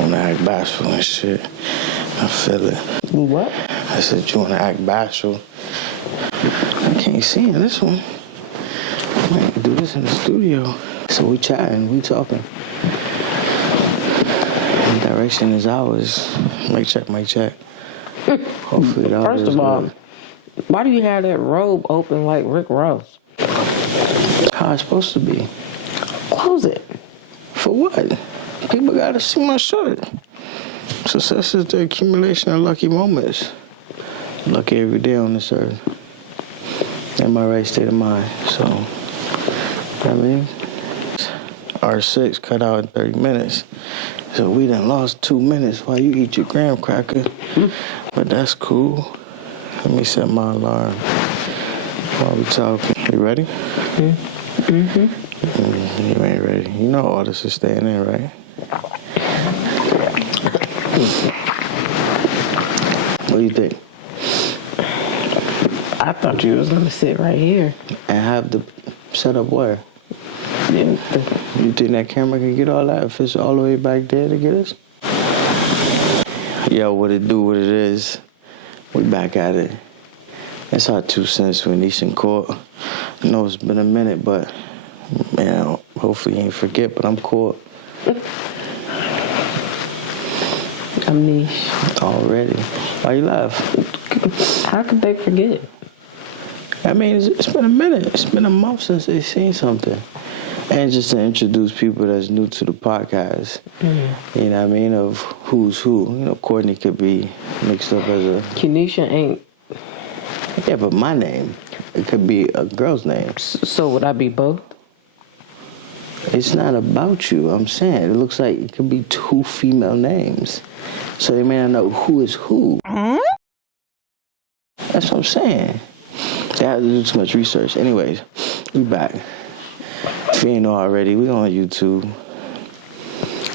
wanna act bashful and shit. I feel it. What? I said you wanna act bashful. I can't see in this one. I might do this in the studio. So we chatting, we talking. The direction is ours. Mic check, mic check. Hopefully that First of all, good. why do you have that robe open like Rick Ross? How it's supposed to be. Close it. For what? People gotta see my shirt. Success is the accumulation of lucky moments. Lucky every day on this earth. In my right state of mind. So, I mean, R6 cut out in 30 minutes. So we done lost 2 minutes while you eat your graham cracker. But that's cool. Let me set my alarm while we talking. You ready? Mm-hmm. You ain't ready. You know all this is staying in, right? What do you think? I thought you was gonna sit right here. And have the setup where? Yeah. You think that camera can get all that if it's all the way back there to get us? Yo, what it do, what it is. We back at it. That's our 2 cents when he's in court. I know it's been a minute, but man, hopefully you ain't forget, but I'm caught. Amnesia. Already. Why you laugh? How could they forget? I mean, it's been a minute. It's been a month since they seen something. And just to introduce people that's new to the podcast, you know what I mean, of who's who. You know, Courtney could be mixed up as a... Kenesha ain't... Yeah, but my name, it could be a girl's name. So would I be both? It's not about you, I'm saying. It looks like it could be 2 female names. So they may not know who is who. That's what I'm saying. They have to do too much research. Anyways, we back. If you ain't know already, we on YouTube.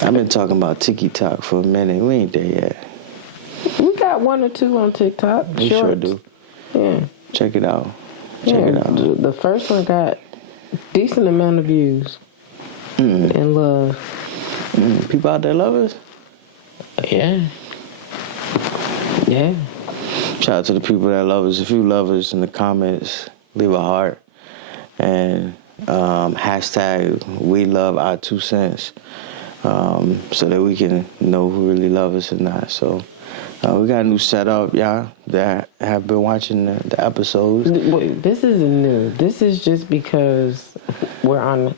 I've been talking about TikTok for a minute. We ain't there yet. We got 1 or 2 on TikTok. We sure do. Yeah. Check it out. Check it out. The first one got decent amount of views. And love. People out there love us? Yeah. Yeah. Shout out to the people that love us. If you love us in the comments, leave a heart. And hashtag we love our 2 cents. So that we can know who really love us or not. So we got a new setup, y'all, that have been watching the episodes. Wait, this isn't new. This is just because we're on...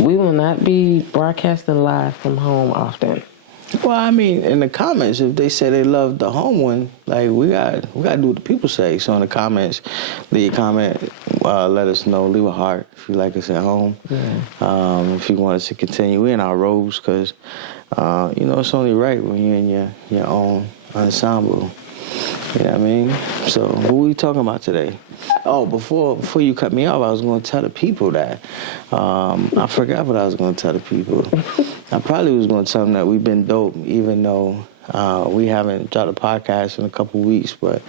We will not be broadcasting live from home often. Well, I mean, in the comments, if they say they love the home one, like we got to do what the people say. So in the comments, leave a comment, let us know, leave a heart if you like us at home. Yeah. If you want us to continue, we're in our roles because, you know, it's only right when you're in your own ensemble. You know what I mean? So what are we talking about today? Oh, before you cut me off, I was going to tell the people that. I forgot what I was going to tell the people. I probably was going to tell them that we've been dope, even though we haven't dropped a podcast in a couple weeks. But,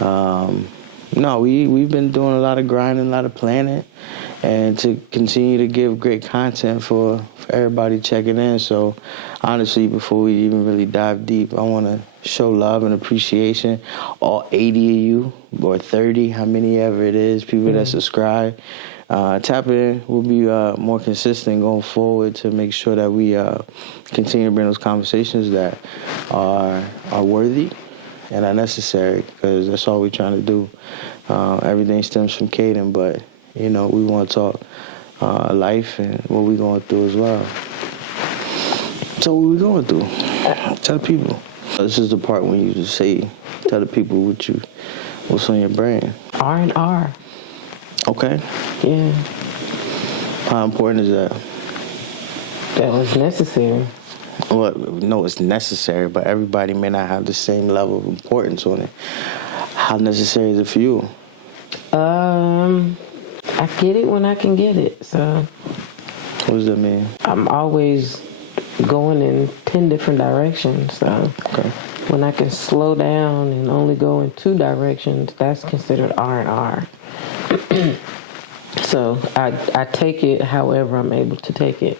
no, we've been doing a lot of grinding, a lot of planning, and to continue to give great content for everybody checking in. So, honestly, before we even really dive deep, I want to show love and appreciation. All 80 of you, or 30, how many ever it is, people that subscribe. Tap in. We'll be more consistent going forward to make sure that we continue to bring those conversations that are worthy and are necessary, because that's all we're trying to do. Everything stems from Caden, but, you know, we want to talk life and what we're going through as well. So what we going through? Tell the people. This is the part when you just say, tell the people what's on your brain. R&R. Okay. Yeah. How important is that? That was necessary. Well, no, it's necessary, but everybody may not have the same level of importance on it. How necessary is it for you? I get it when I can get it, so. What does that mean? I'm always going in 10 different directions, so. Okay. When I can slow down and only go in 2 directions, that's considered R&R. So I take it however I'm able to take it.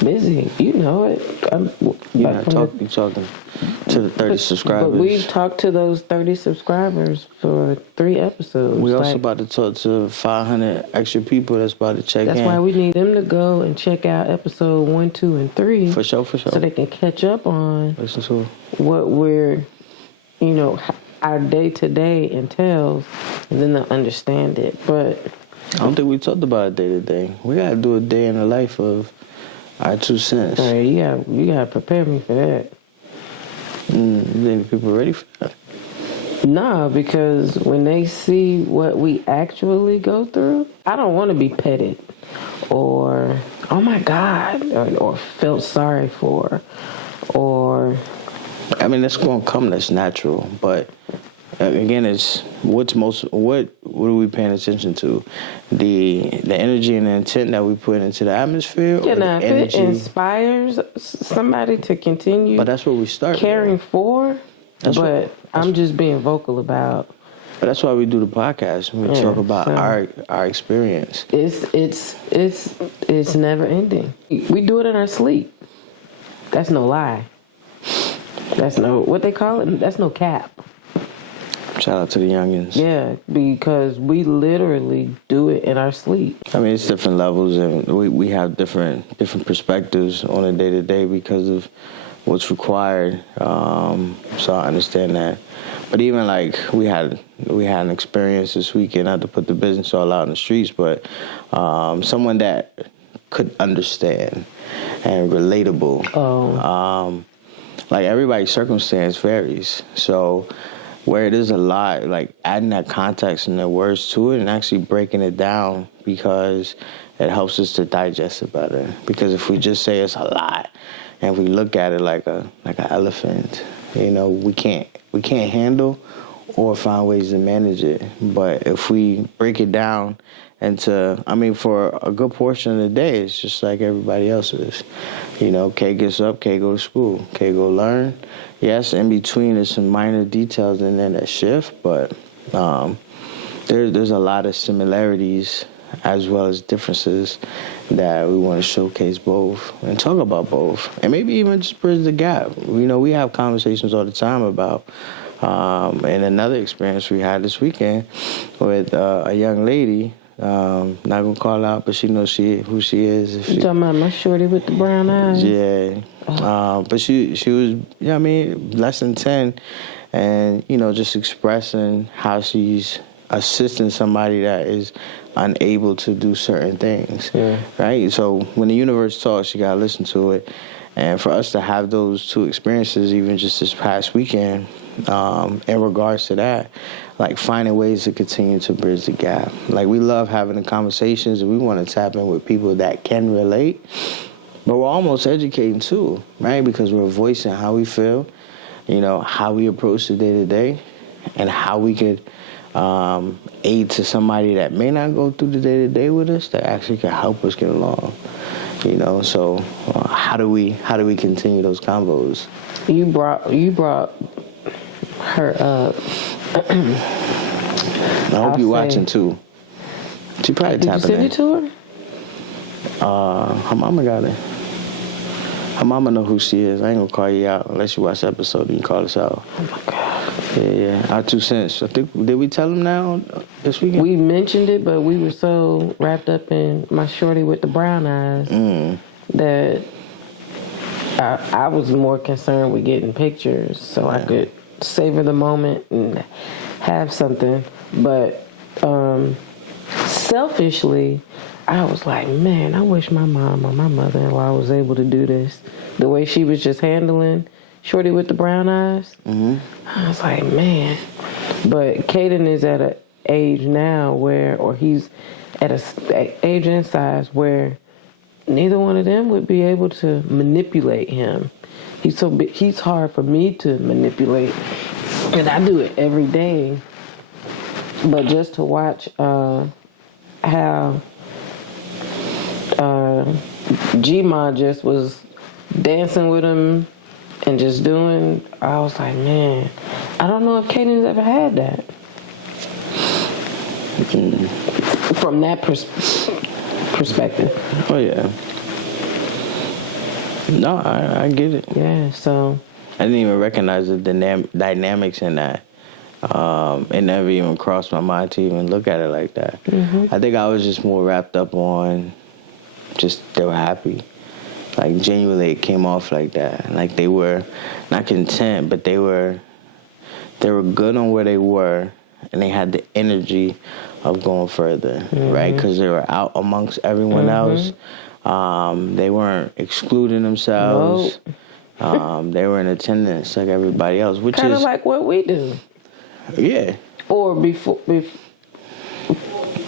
Busy, you know it. You're talking to the 30 subscribers. But we've talked to those 30 subscribers for 3 episodes. We also about to talk to 500 extra people that's about to check in. That's why we need them to go and check out episode 1, 2, and 3. For sure. So they can catch up on Listen to what we're, our day-to-day entails, and then they'll understand it. But I don't think we talked about a day-to-day. We got to do a day in the life of our 2 cents. Right, you gotta prepare me for that. You think people ready for that? Nah, because when they see what we actually go through, I don't want to be petted or, oh my God, or felt sorry for, or... I mean, that's going to come. That's natural. But again, it's what are we paying attention to? The energy and the intent that we put into the atmosphere? Yeah, or now, the if energy? it inspires somebody to continue But that's where we start. caring for, I'm just being vocal about. But that's why we do the podcast. We talk about our experience. It's never ending. We do it in our sleep. That's no lie. That's no, what they call it? That's no cap. Shout out to the youngins. Yeah, because we literally do it in our sleep. I mean, it's different levels, and we have different perspectives on a day-to-day because of what's required. So I understand that. But even like we had an experience this weekend, not to put the business all out in the streets, but someone that could understand and relatable. Like everybody's circumstance varies. So where it is a lot, like adding that context and the words to it and actually breaking it down, because it helps us to digest it better. Because if we just say it's a lot and we look at it like an elephant, we can't handle or find ways to manage it. But if we break it down for a good portion of the day, it's just like everybody else is. K gets up, K go to school, K go learn. Yes, in between there's some minor details in there that shift, but there's a lot of similarities as well as differences that we want to showcase both and talk about both. And maybe even just bridge the gap. We have conversations all the time about, and another experience we had this weekend with a young lady. Not gonna call out, but she knows who she is. You talking about my shorty with the brown eyes? Yeah. But she was, less than 10, and just expressing how she's assisting somebody that is unable to do certain things. Yeah. Right. So when the universe talks, you gotta listen to it. And for us to have those 2 experiences, even just this past weekend, in regards to that, like finding ways to continue to bridge the gap. Like we love having the conversations, and we want to tap in with people that can relate, but we're almost educating too, right? Because we're voicing how we feel, how we approach the day-to-day, and how we could aid to somebody that may not go through the day-to-day with us that actually can help us get along. So how do we continue those combos? You brought her up. I hope you're watching too. She probably tapping in. Did you send it to her? Her mama got it. Her mama know who she is. I ain't gonna call you out unless you watch the episode and you call us out. Oh my God. Yeah. Our 2 cents. I think, did we tell them now this weekend? We mentioned it, but we were so wrapped up in my shorty with the brown eyes that I was more concerned with getting pictures so I could savor the moment and have something. But selfishly, I was like, man, I wish my mom or my mother-in-law was able to do this. The way she was just handling shorty with the brown eyes. I was like, man. But Caden is at an age now or he's at an age and size where neither one of them would be able to manipulate him. He's so big, he's hard for me to manipulate. And I do it every day. But just to watch how G-Ma just was dancing with him and just doing, I was like, man, I don't know if Caden's ever had that. From that perspective. Oh, yeah. No, I get it. Yeah, so I didn't even recognize the dynamics in that. It never even crossed my mind to even look at it like that. I think I was just more wrapped up on just they were happy. Like, genuinely, it came off like that. Like, they were not content, but they were good on where they were, and they had the energy of going further, right? Because they were out amongst everyone else. They weren't excluding themselves. Nope. They were in attendance like everybody else, which kind is of like what we do. Yeah. Or before,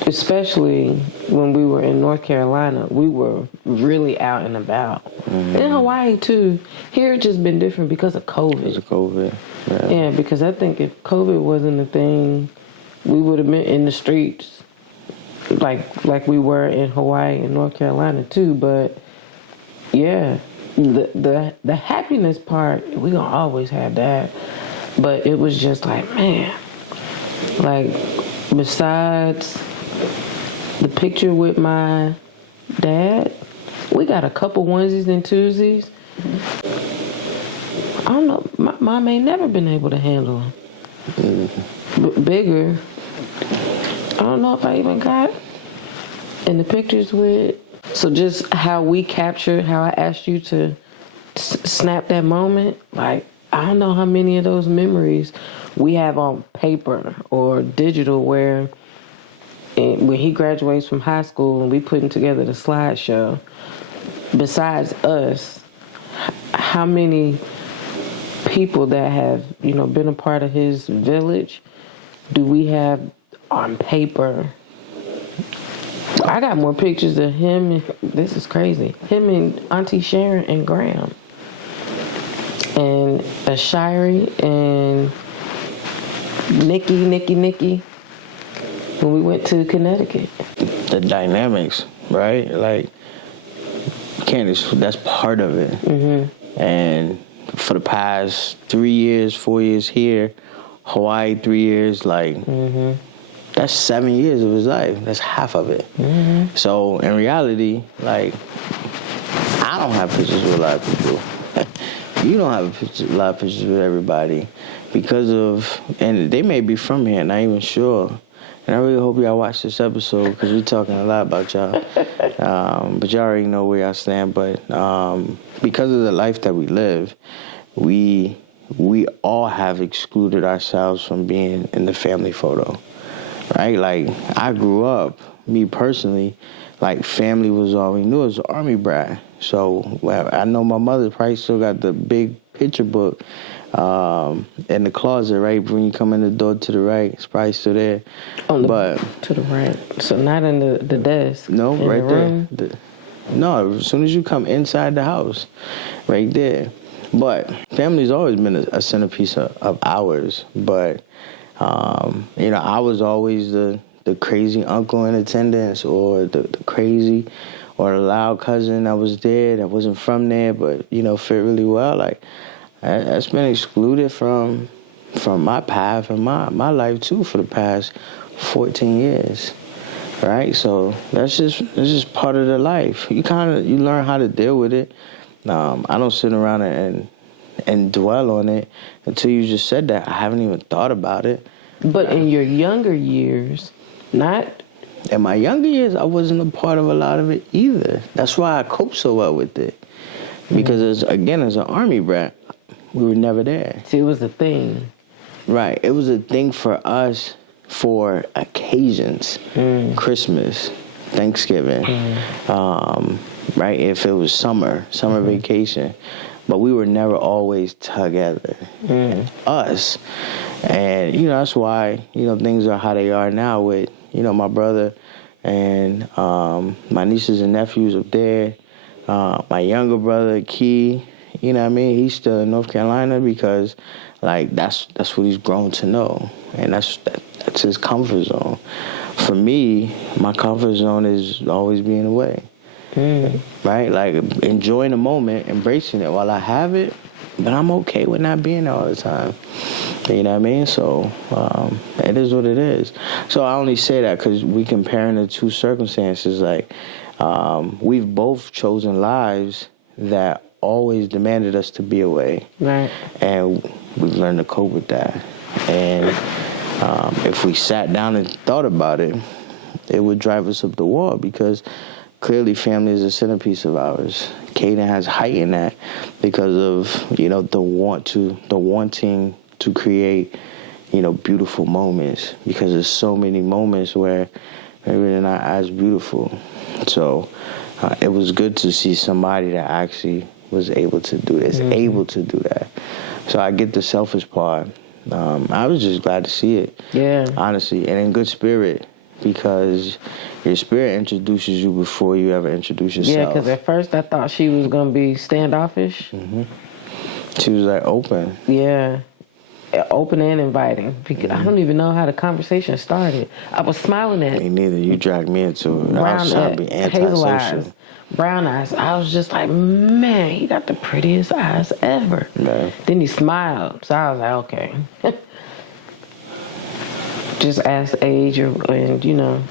especially when we were in North Carolina, we were really out and about. In Hawaii too. Here it's just been different because of COVID. Because of COVID. Yeah, because I think if COVID wasn't a thing, we would have been in the streets like we were in Hawaii and North Carolina too. But yeah, the happiness part, we gonna always have that. But it was just like, man, like, besides the picture with my dad, we got a couple onesies and twosies. I don't know, my mom ain't never been able to handle them. Bigger. I don't know if I even got in the pictures with. So just how we captured, how I asked you to snap that moment, like, I don't know how many of those memories we have on paper or digital where when he graduates from high school and we putting together the slideshow, besides us, how many people that have, been a part of his village do we have on paper? I got more pictures of him, this is crazy, him and Auntie Sharon and Graham. And Ashiri and Nikki, when we went to Connecticut. The dynamics, right? Like, Candace, that's part of it. And for the past 3 years, 4 years here, Hawaii 3 years, like, that's 7 years of his life. That's half of it. So in reality, like, I don't have pictures with a lot of people. You don't have a lot of pictures with everybody because of, and they may be from here, not even sure. And I really hope y'all watch this episode because we're talking a lot about y'all. But y'all already know where y'all stand. But because of the life that we live, we all have excluded ourselves from being in the family photo, right? Like, I grew up, me personally, like, family was all we knew. It was an Army brat. So I know my mother probably still got the big picture book in the closet, right? When you come in the door to the right, it's probably still there. To the right. So not in the desk. No, in right the there. room? No, as soon as you come inside the house, right there. But family's always been a centerpiece of ours. But, I was always the crazy uncle in attendance or the crazy or the loud cousin that was there that wasn't from there but, fit really well. Like, that's been excluded from my path and my life, too, for the past 14 years, right? So that's just part of the life. You learn how to deal with it. I don't sit around and dwell on it until you just said that. I haven't even thought about it. But in your younger years, not... In my younger years, I wasn't a part of a lot of it either. That's why I coped so well with it. Because, as an Army brat, we were never there. See, it was a thing. Right. It was a thing for us for occasions. Christmas, Thanksgiving, right? If it was summer vacation. But we were never always together. Us. And, that's why, things are how they are now with, my brother and my nieces and nephews up there. My younger brother, Key, he's still in North Carolina because, like, that's what he's grown to know. And that's his comfort zone. For me, my comfort zone is always being away. Right? Like, enjoying the moment, embracing it while I have it, but I'm okay with not being there all the time. You know what I mean? So, it is what it is. So I only say that because we comparing the two circumstances. Like, we've both chosen lives that always demanded us to be away. Right. And we've learned to cope with that. And if we sat down and thought about it, it would drive us up the wall, because clearly family is a centerpiece of ours. Kaden has heightened that because of, the wanting to create, beautiful moments, because there's so many moments where maybe they're not as beautiful. So it was good to see somebody that actually was able to do this, able to do that. So I get the selfish part. I was just glad to see it. Yeah. Honestly, and in good spirit, because your spirit introduces you before you ever introduce yourself. Yeah, because at first I thought she was going to be standoffish. Mm-hmm. She was like open. Yeah. Open and inviting. Because I don't even know how the conversation started. I was smiling at Me neither. You dragged me into it. I was trying to be hazel antisocial. eyes, brown eyes. I was just like, man, he got the prettiest eyes ever. Right. Then he smiled. So I was like, okay. Just asked age, and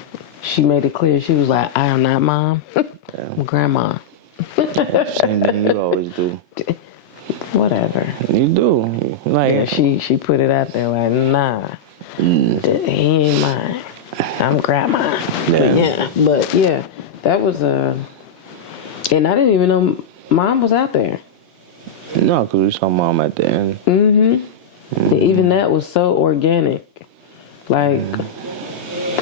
she made it clear. She was like, I am not mom. I'm grandma. Same thing you always do. Whatever. You do. Like, Yeah, she put it out there like, nah, he ain't mine. I'm grandma. But yeah, that was and I didn't even know mom was out there. No, because we saw mom at the end. Mm-hmm. Even that was so organic. Like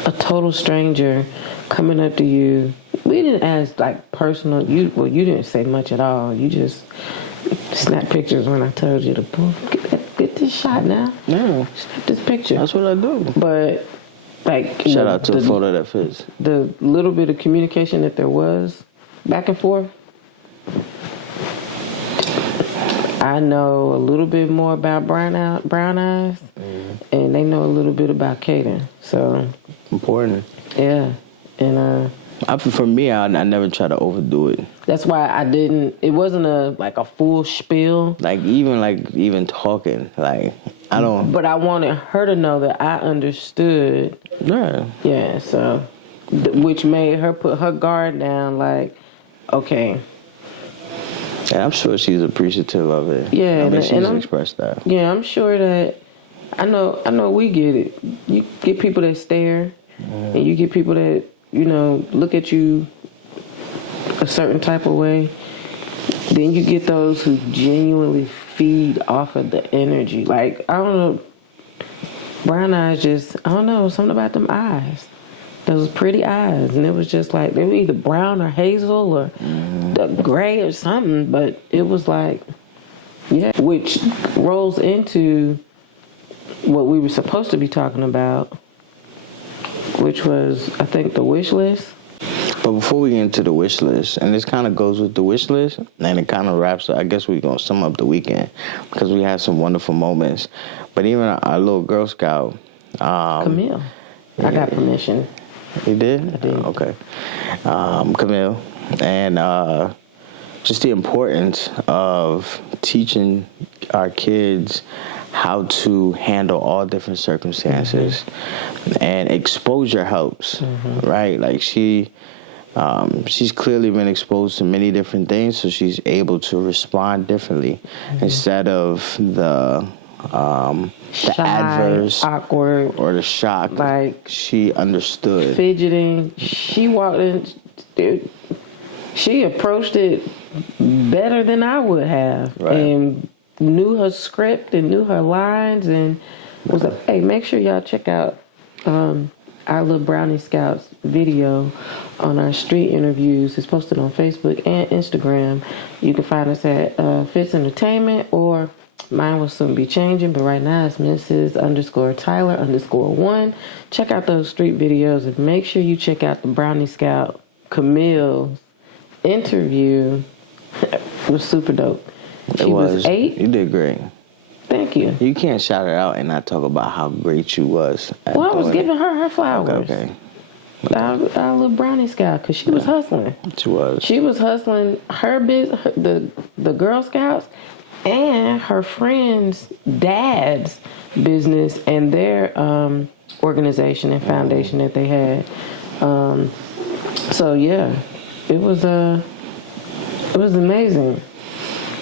a total stranger coming up to you. We didn't ask like personal. You didn't say much at all. You just snap pictures when I told you to get this shot now. No, snap this picture. That's what I do. But like, shout out to the photo that fits. The little bit of communication that there was back and forth. I know a little bit more about brown eyes, and they know a little bit about Kaden. So important. Yeah, and for me, I never try to overdo it. That's why I didn't. It wasn't a full spiel. Even talking, I don't. But I wanted her to know that I understood. Yeah. Yeah. So, which made her put her guard down. Like, okay. And I'm sure she's appreciative of it. Yeah, I mean, she's expressed that. Yeah, I'm sure that. I know we get it. You get people that stare, and you get people that look at you a certain type of way. Then you get those who genuinely feed off of the energy. Like, I don't know, brown eyes I don't know, something about them eyes. Those pretty eyes. And it was just like, they were either brown or hazel or gray or something. But it was like, yeah, which rolls into what we were supposed to be talking about, which was, I think, the wish list. But before we get into the wish list, and this kind of goes with the wish list, and it kind of wraps up, I guess we're going to sum up the weekend, because we had some wonderful moments. But even our little Girl Scout. Camille. I got permission. You did? I did. Okay. Camille. And just the importance of teaching our kids how to handle all different circumstances. And exposure helps, right? Like she's clearly been exposed to many different things, so she's able to respond differently instead of the shy, adverse, awkward, or the shock. Like, she understood. Fidgeting. She walked in. She approached it better than I would have, right. And knew her script and knew her lines, and was like, "Hey, make sure y'all check out our little Brownie Scouts video on our street interviews. It's posted on Facebook and Instagram. You can find us at Fitz Entertainment, or mine will soon be changing, but right now it's Mrs._Tyler_1. Check out those street videos, and make sure you check out the Brownie Scout Camille's interview. It was super dope. She was 8. You did great. Thank you. You can't shout her out and not talk about how great you was. Well, I was giving her flowers. Okay. Our little Brownie Scout, because she was hustling. She was. She was hustling her business, the Girl Scouts, and her friends' dad's business and their organization and foundation that they had. So yeah, it was amazing.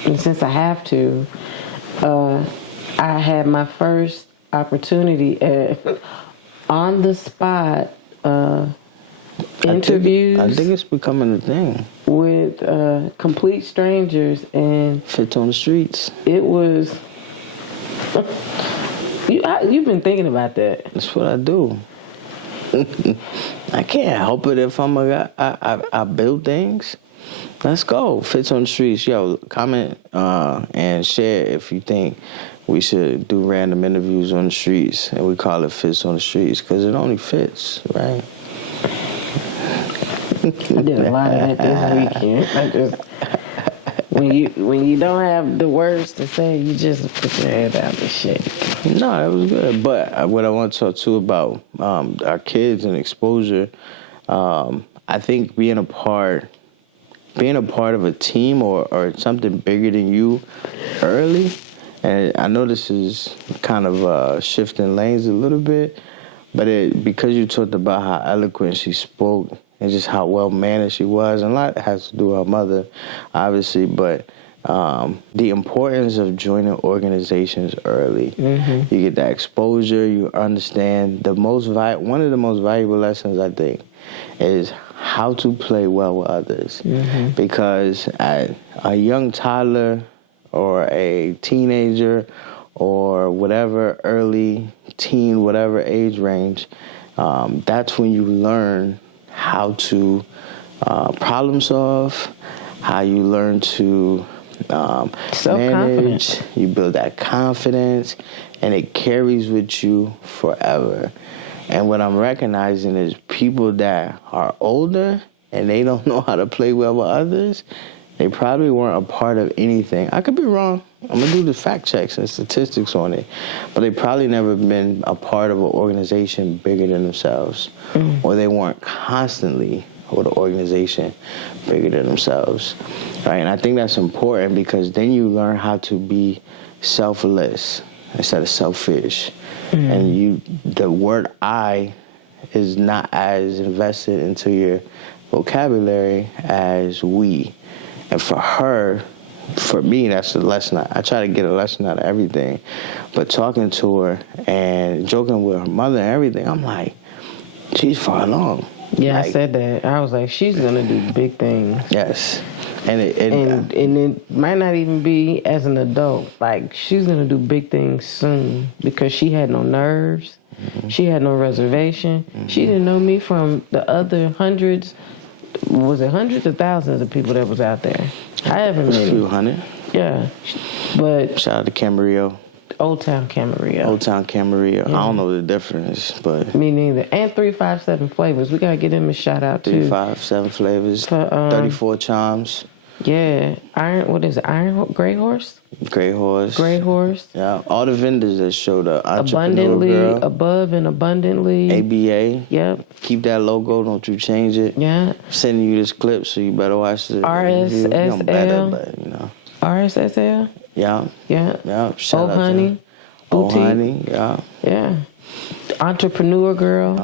and since I have to, I had my first opportunity at on the spot interviews. I think it's becoming a thing with complete strangers, and Fits on the streets. it was. You've been thinking about that. That's what I do. I can't help it if I'm a guy. I build things. Let's go. Fits on the streets. Yo, comment and share if you think we should do random interviews on the streets, and we call it Fits on the Streets because it only fits, right? I did a lot of that this weekend. I just when you don't have the words to say, you just put your head out and shit. No, that was good. But what I want to talk too about our kids and exposure. I think being a part of a team or something bigger than you early. And I know this is kind of shifting lanes a little bit, but because you talked about how eloquent she spoke and just how well-mannered she was, and a lot has to do with her mother, obviously, but the importance of joining organizations early. Mm-hmm. You get that exposure, you understand. One of the most valuable lessons, I think, is how to play well with others. Mm-hmm. Because at a young toddler or a teenager or whatever early teen, whatever age range, that's when you learn how to problem solve, how you learn to manage, you build that confidence, and it carries with you forever. And what I'm recognizing is people that are older and they don't know how to play well with others, they probably weren't a part of anything. I could be wrong. I'm going to do the fact checks and statistics on it. But they probably never been a part of an organization bigger than themselves. Or they weren't constantly with an organization bigger than themselves. Right? And I think that's important because then you learn how to be selfless instead of selfish. And the word I is not as invested into your vocabulary as we. And for me, that's the lesson. I try to get a lesson out of everything. But talking to her and joking with her mother and everything, I'm like, she's far along. Yeah, like, I said that. I was like, she's going to do big things. Yes. And it might not even be as an adult. Like, she's going to do big things soon because she had no nerves. Mm-hmm. She had no reservation. Mm-hmm. She didn't know me from the other hundreds of thousands of people that was out there. I haven't met a few hundred. Yeah. But shout out to Camarillo. Old Town Camarillo. Yeah. I don't know the difference, but me neither. And 357 Flavors. We gotta give them a shout out too. 357 Flavors. 34 Charms. Yeah. Gray Horse? Gray Horse. Yeah. All the vendors that showed up. Abundantly, Girl. Above and Abundantly. ABA. Yep. Keep that logo. Don't you change it. Yeah. I'm sending you this clip, so you better watch it. RSSL. You better, but, you know. RSSL. Yeah. Yeah. Yeah. Shout out Honey. Oh Honey. Yeah. Yeah. Entrepreneur Girl.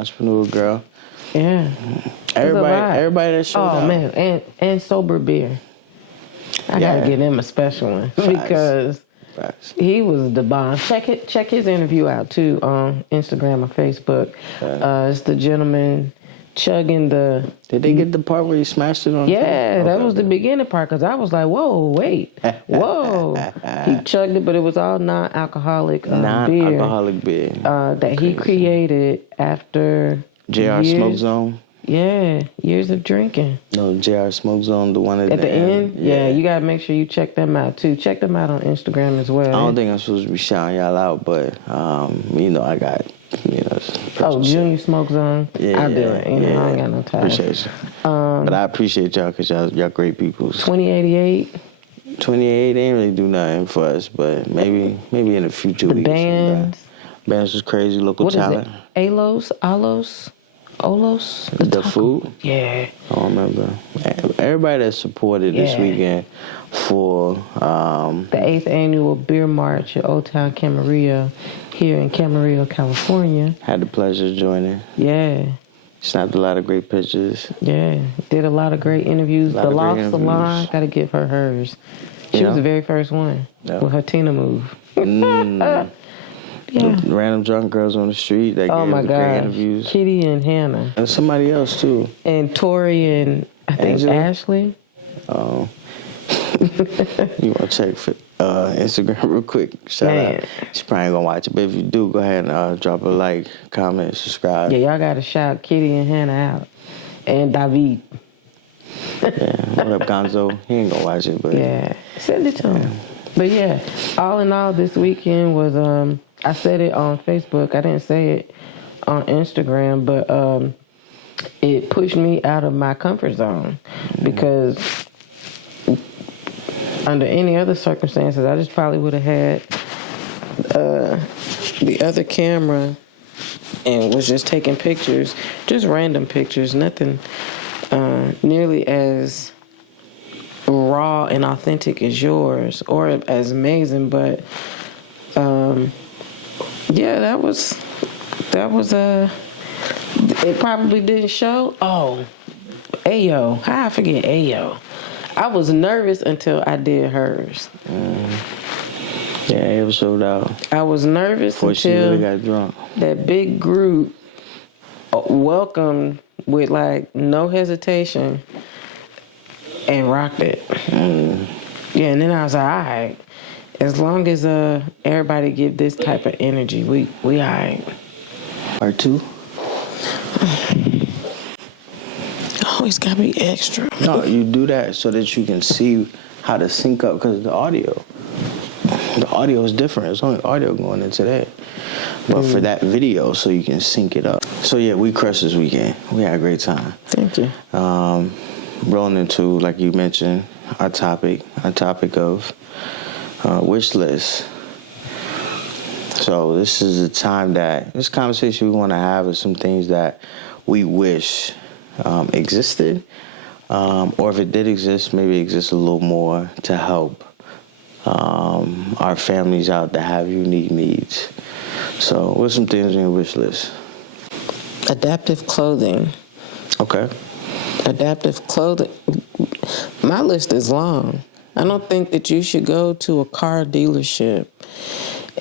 Yeah. Everybody that showed up. Oh man, and Sober Beer. I gotta give him a special one because he was the bomb. Check his interview out too on Instagram or Facebook. It's the gentleman chugging the. Did they get the part where he smashed it on? Yeah, that was the beginning part because I was like, whoa, wait, whoa. He chugged it, but it was all non-alcoholic beer. Non-alcoholic beer. That he created after JR Smoke Zone. Yeah, years of drinking. No, JR Smoke Zone, the one at the end? Yeah, you got to make sure you check them out, too. Check them out on Instagram as well. I don't think I'm supposed to be shouting y'all out, but, I got, Junior Smoke Zone. Yeah, I'll do it. I ain't got no time. Appreciate you. But I appreciate y'all because y'all great people. 2088. 2088 ain't really do nothing for us, but maybe in the future we can. Bands was crazy, local talent. What is it? Olos? The food? Yeah. I don't remember. Everybody that supported this weekend for the 8th annual beer march at Old Town Camarillo here in Camarillo, California. Had the pleasure of joining. Yeah. Snapped a lot of great pictures. Yeah. Did a lot of great interviews. The Loft Salon, gotta give her hers. She was the very first one with her Tina move. Yeah. Random drunk girls on the street that Oh gave my great gosh. interviews. Kitty and Hannah. And somebody else too. And Tori and I think Angela? Ashley. Oh. You want to check for Instagram real quick? Shout out. She probably ain't gonna watch it, but if you do, go ahead and drop a like, comment, subscribe. Yeah, y'all gotta shout Kitty and Hannah out. And David. Yeah, what up, Gonzo? He ain't gonna watch it, but yeah, send it to him. But yeah, all in all, this weekend was I said it on Facebook. I didn't say it on Instagram, but it pushed me out of my comfort zone because under any other circumstances, I just probably would have had the other camera and was just taking pictures, just random pictures, nothing nearly as raw and authentic as yours or as amazing, but yeah, that was it probably didn't show. Oh, Ayo, how I forget Ayo? I was nervous until I did hers. yeah, it was sold out. I was nervous Before she until really got drunk. that big group welcomed with like no hesitation and rocked it. Yeah, and then I was like, all right, as long as everybody give this type of energy, we all right. Part 2? Always gotta be extra. No, you do that so that you can see how to sync up, because the audio is different. There's only audio going into that. But for that video, so you can sync it up. So yeah, we crushed this weekend. We had a great time. Thank you. Rolling into, like you mentioned, our topic of wish list. So this is a time that this conversation we want to have is some things that we wish existed, or if it did exist, maybe it exists a little more to help our families out that have unique needs. So what's some things on your wish list? Adaptive clothing. Okay. Adaptive clothing. My list is long. I don't think that you should go to a car dealership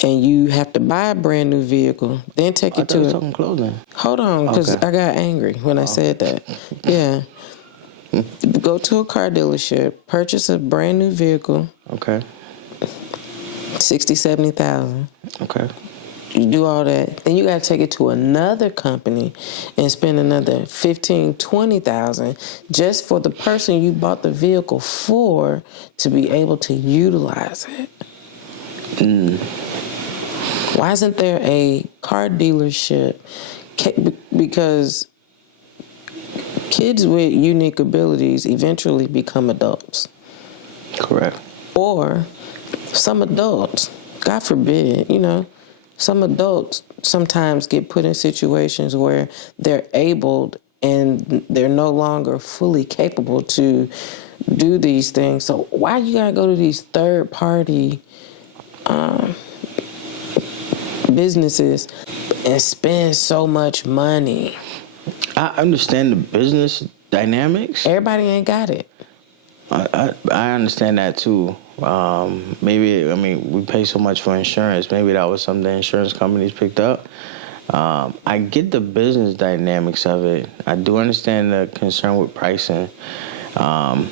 and you have to buy a brand new vehicle, then take it to talking clothing. Hold on, because Okay. I got angry when I said that. Yeah. Go to a car dealership, purchase a brand new vehicle. Okay. 60, 70,000. Okay. You do all that. Then you got to take it to another company and spend another 15, 20,000 just for the person you bought the vehicle for to be able to utilize it. Why isn't there a car dealership? Because kids with unique abilities eventually become adults. Correct. Or some adults, God forbid, some adults sometimes get put in situations where they're abled and they're no longer fully capable to do these things. So why you gotta go to these third-party businesses and spend so much money? I understand the business dynamics. Everybody ain't got it. I understand that too. We pay so much for insurance. Maybe that was something the insurance companies picked up. I get the business dynamics of it. I do understand the concern with pricing. I'm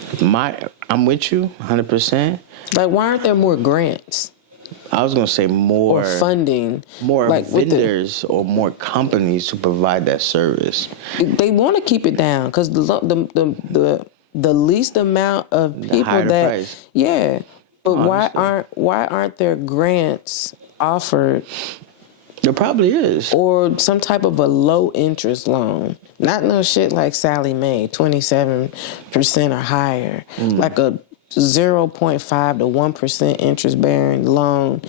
with you 100%. Like, why aren't there more grants? I was gonna say more or funding, more like vendors or more companies to provide that service. They want to keep it down because the least amount of people that price. Yeah, but why aren't there grants offered? There probably is, or some type of a low interest loan. Not no shit like Sally Mae, 27% or higher, like a 0.5 to 1% interest bearing loan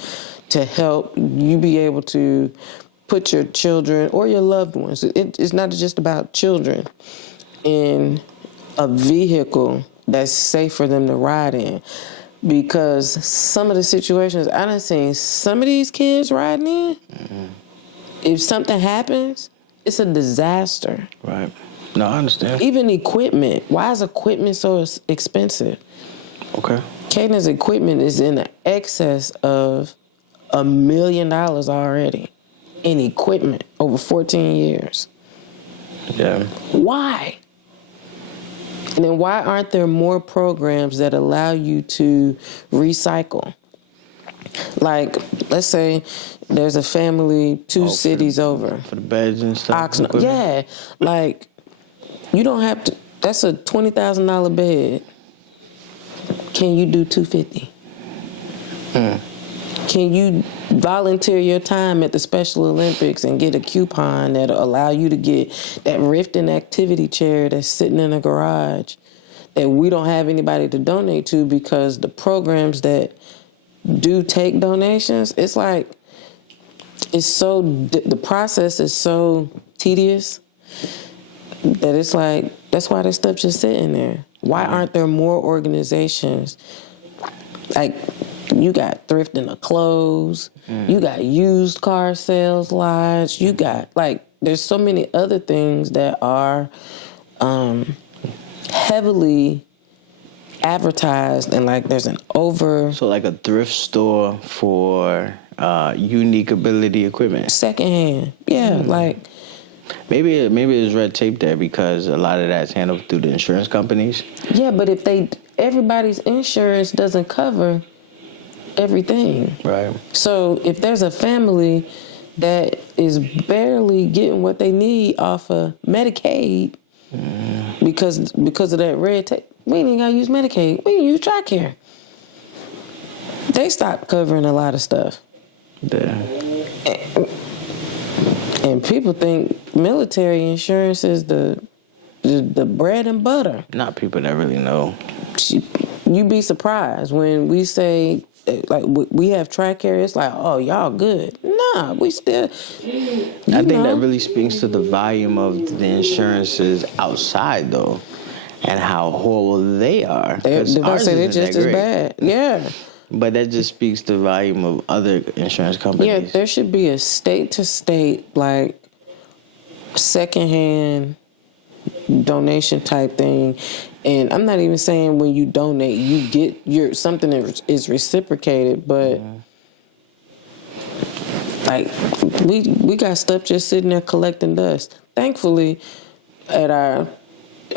to help you be able to put your children or your loved ones. It's not just about children in a vehicle that's safe for them to ride in. Because some of the situations I done seen some of these kids riding in, if something happens, it's a disaster. Right. No, I understand. Even equipment. Why is equipment so expensive? Okay. Caden's equipment is in the excess of $1 million already in equipment over 14 years. Yeah. Why? And then why aren't there more programs that allow you to recycle? Like, let's say there's a family 2 cities over. For the beds and stuff. Oxnard. Yeah. Like, you don't have to. That's a $20,000 bed. Can you do $250? Can you volunteer your time at the Special Olympics and get a coupon that'll allow you to get that Riften activity chair that's sitting in a garage that we don't have anybody to donate to because the programs that do take donations, it's like, the process is so tedious that it's like, that's why this stuff just sitting there. Why aren't there more organizations? Like, you got thrifting of clothes, you got used car sales lodge, you got, like, there's so many other things that are heavily advertised, and like there's an So like a thrift store for unique ability equipment. Secondhand. Yeah, like... Maybe there's red tape there because a lot of that's handled through the insurance companies. Yeah, but if everybody's insurance doesn't cover everything. Right. So if there's a family that is barely getting what they need off of Medicaid because of that red tape, we ain't even gotta use Medicaid. We can use TRICARE. They stopped covering a lot of stuff. Yeah. And people think military insurance is the bread and butter. Not people that really know. You be surprised when we say, like, we have TRICARE. It's like, oh, y'all good. Nah, we still. I think that really speaks to the volume of the insurances outside, though, and how horrible they are. They're just as bad. Yeah. But that just speaks to the volume of other insurance companies. Yeah, there should be a state-to-state, like, secondhand donation type thing. And I'm not even saying when you donate, you get something that is reciprocated, but like we got stuff just sitting there collecting dust. Thankfully, at our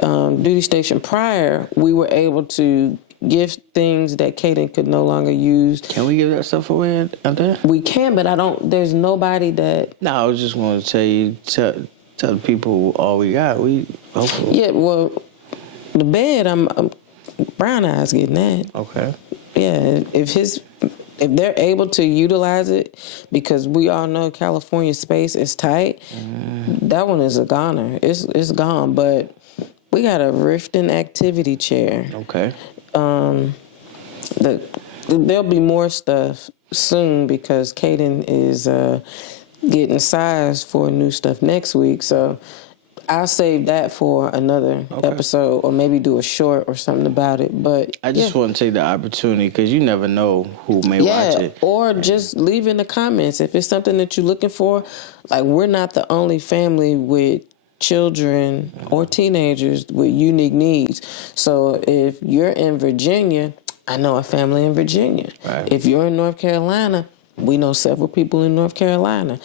duty station prior, we were able to give things that Kaden could no longer use. Can we give that stuff away out there? We can, but there's nobody that... No, I was just going to tell you, tell the people all we got. Hopefully. Yeah, well, the bed, I'm Brown Eyes getting that. Okay. Yeah, if they're able to utilize it, because we all know California space is tight, that one is a goner. It's gone, but we got a Riften activity chair. Okay. There'll be more stuff soon because Kaden is getting sized for new stuff next week. So I'll save that for another episode, or maybe do a short or something about it. But I just want to take the opportunity because you never know who may watch it. Or just leave in the comments if it's something that you're looking for. Like, we're not the only family with children or teenagers with unique needs. So if you're in Virginia, I know a family in Virginia. Right. If you're in North Carolina, we know several people in North Carolina.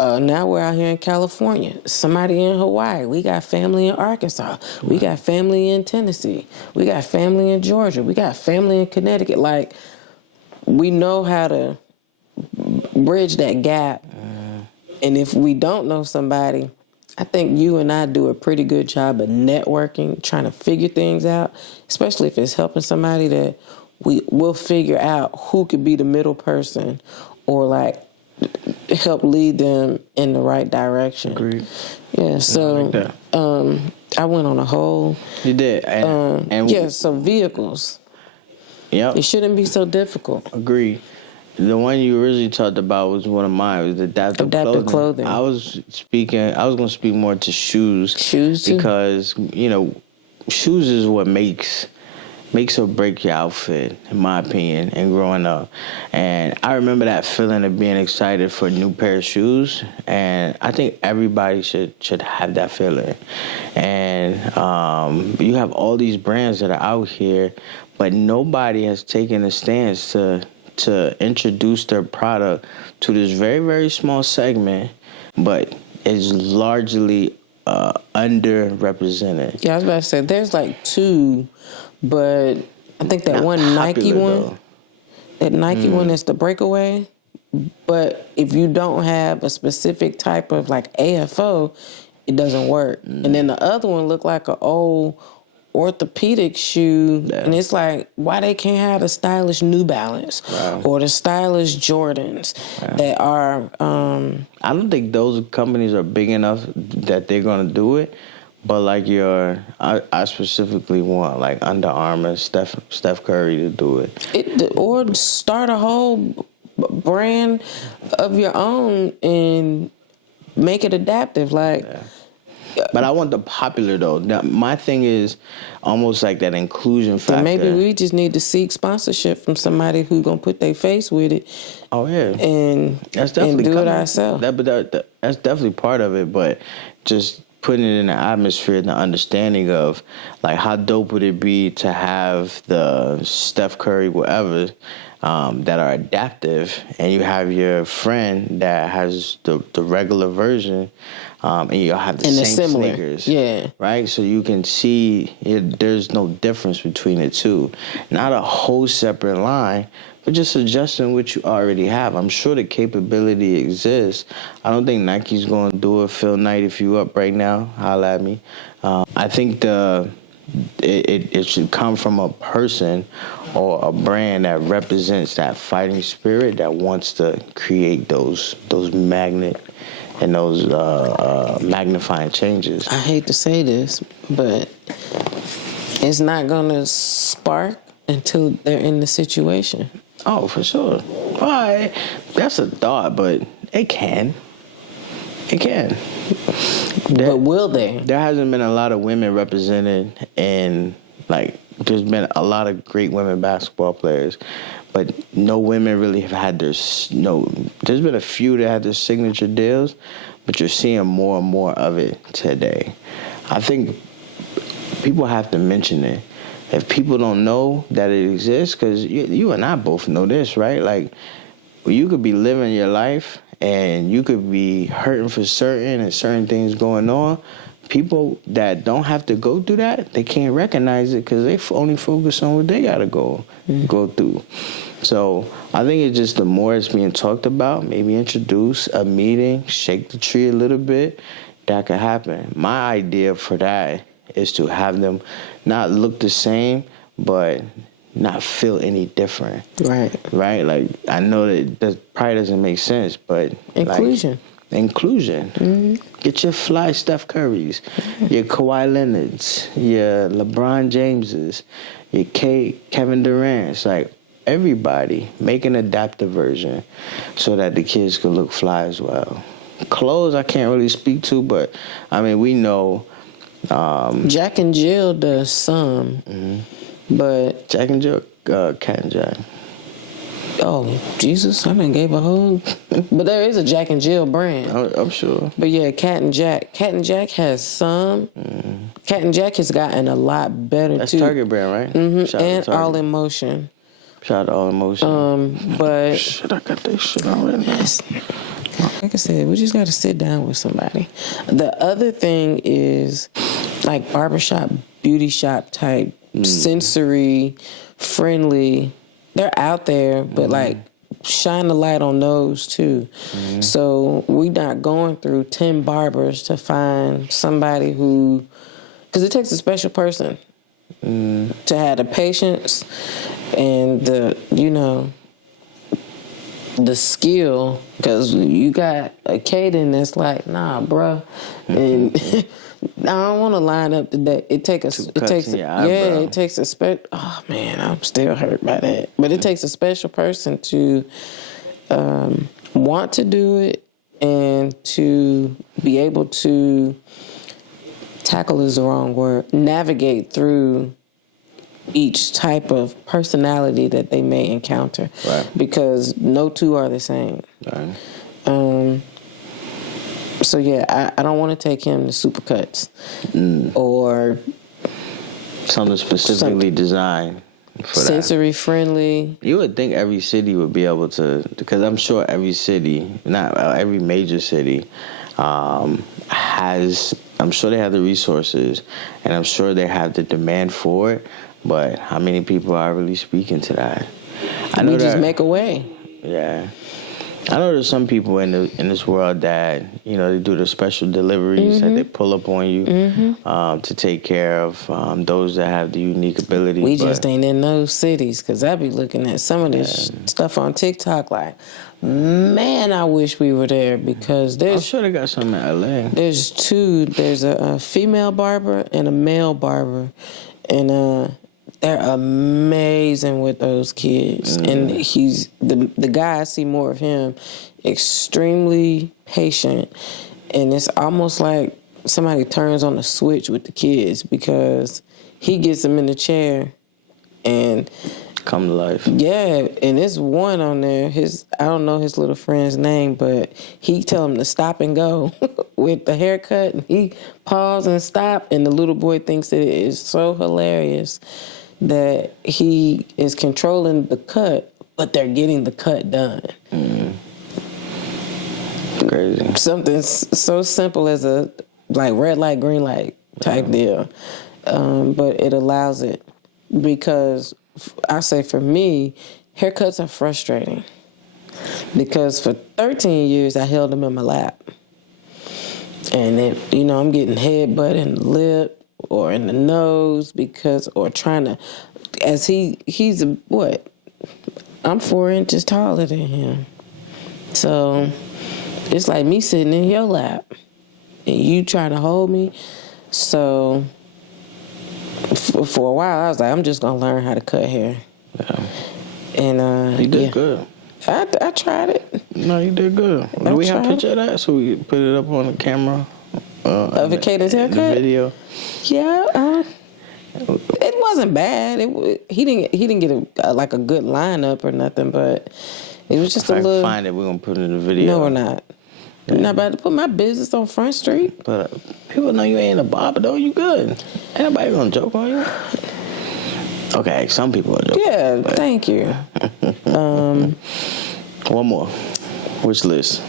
Right. Now we're out here in California. Somebody in Hawaii. We got family in Arkansas. Right. We got family in Tennessee. We got family in Georgia. We got family in Connecticut. Like, we know how to bridge that gap. And if we don't know somebody, I think you and I do a pretty good job of networking, trying to figure things out, especially if it's helping somebody that we'll figure out who could be the middle person or, like, help lead them in the right direction. Agreed. Yeah, so I went on a whole... You did. So vehicles. Yep. It shouldn't be so difficult. Agreed. The one you originally talked about was one of mine. It was adaptive clothing. I was going to speak more to shoes. Shoes too? Because, shoes is what makes, makes or break your outfit, in my opinion, and growing up. And I remember that feeling of being excited for a new pair of shoes, and I think everybody should have that feeling. And you have all these brands that are out here, but nobody has taken a stance to introduce their product to this very, very small segment, but is largely underrepresented. Yeah, I was about to say, there's like two, but I think that Not one Nike popular, one, though. that Nike one is the breakaway. But if you don't have a specific type of like AFO, it doesn't work. And then the other one looked like an old orthopedic shoe, and it's like, why they can't have the stylish New Balance or the stylish Jordans that are I don't think those companies are big enough that they're gonna do it. But like I specifically want like Under Armour, Steph Curry to do it. Or start a whole brand of your own and make it adaptive. But I want the popular though. Now, my thing is almost like that inclusion factor. So maybe we just need to seek sponsorship from somebody who's gonna put their face with it. Oh yeah, and do it ourselves. That's definitely part of it. But just putting it in the atmosphere, the understanding of like how dope would it be to have the Steph Curry whatever that are adaptive, and you have your friend that has the regular version. And you have the same sneakers, right? So you can see there's no difference between the two. Not a whole separate line, but just adjusting what you already have. I'm sure the capability exists. I don't think Nike's going to do it. Phil Knight, if you up right now, holla at me. I think it should come from a person or a brand that represents that fighting spirit that wants to create those magnet and those magnifying changes. I hate to say this, but it's not going to spark until they're in the situation. Oh, for sure. Well, that's a thought, but it can. It can. But will they? There hasn't been a lot of women represented in, like, there's been a lot of great women basketball players, but no women really have had there's been a few that had their signature deals, but you're seeing more and more of it today. I think people have to mention it. If people don't know that it exists, because you and I both know this, right? Like, you could be living your life and you could be hurting for certain things going on. People that don't have to go through that, they can't recognize it because they only focus on what they got to go through. So I think it's just the more it's being talked about, maybe introduce a meeting, shake the tree a little bit, that could happen. My idea for that is to have them not look the same, but not feel any different. Right? Like, I know that probably doesn't make sense, but inclusion. Inclusion. Mm-hmm. Get your fly Steph Currys, your Kawhi Leonards, your LeBron Jameses, your Kevin Durant's. Like, everybody, make an adaptive version so that the kids can look fly as well. Clothes I can't really speak to, but I mean, we know Jack and Jill does some, but Jack and Jill, Cat and Jack. Oh, Jesus, I done gave a whole... But there is a Jack and Jill brand. I'm sure. But yeah, Cat and Jack. Cat and Jack has some. Cat and Jack has gotten a lot better, That's too. That's Target brand, right? Mm-hmm. And All in Motion. Shout out to All in Motion. But... Shit, I got that shit already. Yes. Like I said, we just got to sit down with somebody. The other thing is like barbershop, beauty shop type, sensory, friendly... They're out there, but like shine the light on those too. So we not going through 10 barbers to find somebody who, because it takes a special person to have the patience and the skill. Because you got a Caden that's like, nah, bruh, and. I don't want to line up today. It takes a special. Oh man, I'm still hurt by that. But it takes a special person to want to do it and to be able to tackle is the wrong word. Navigate through each type of personality that they may encounter. Right. Because no two are the same. Right. So yeah, I don't want to take him to Supercuts or something specifically designed for sensory friendly. You would think every city would be able to, because I'm sure every city, not every major city, has. I'm sure they have the resources, and I'm sure they have the demand for it. But how many people are really speaking to that? I know we just that, make a way. Yeah. I know there's some people in this world that, you know, they do the special deliveries that they pull up on you to take care of those that have the unique ability. We just ain't in those cities, because I be looking at some of this stuff on TikTok like, man, I wish we were there, because I'm sure they got some in L.A. There's two. There's a female barber and a male barber, and they're amazing with those kids. And he's the guy. I see more of him, extremely patient, and it's almost like somebody turns on a switch with the kids, because he gets them in the chair and come to life. Yeah, and there's one on there. I don't know his little friend's name, but he tell him to stop and go with the haircut, and he pause and stop, and the little boy thinks that it is so hilarious that he is controlling the cut, but they're getting the cut done. Crazy. Something so simple as a red light, green light type deal, but it allows it, because I say for me, haircuts are frustrating, because for 13 years I held them in my lap, and then, you know, I'm getting headbutt in the lip or in the nose, or trying to, as he's I'm 4 inches taller than him, so it's like me sitting in your lap and you trying to hold me. So for a while I was like, I'm just gonna learn how to cut hair. Yeah. And you did good. I tried it. No, you did good. Do we have a picture of that so we put it up on the camera? Of Kaden's haircut? The video. Yeah, it wasn't bad. He didn't get a good lineup or nothing, but it was just if a little. Find it. We're gonna put it in the video. No, we're not. Yeah. I'm not about to put my business on Front Street. But people know you ain't a barber, though. You good. Ain't nobody gonna joke on you. Okay, some people are joking. Yeah, thank you. One more. Wishlist.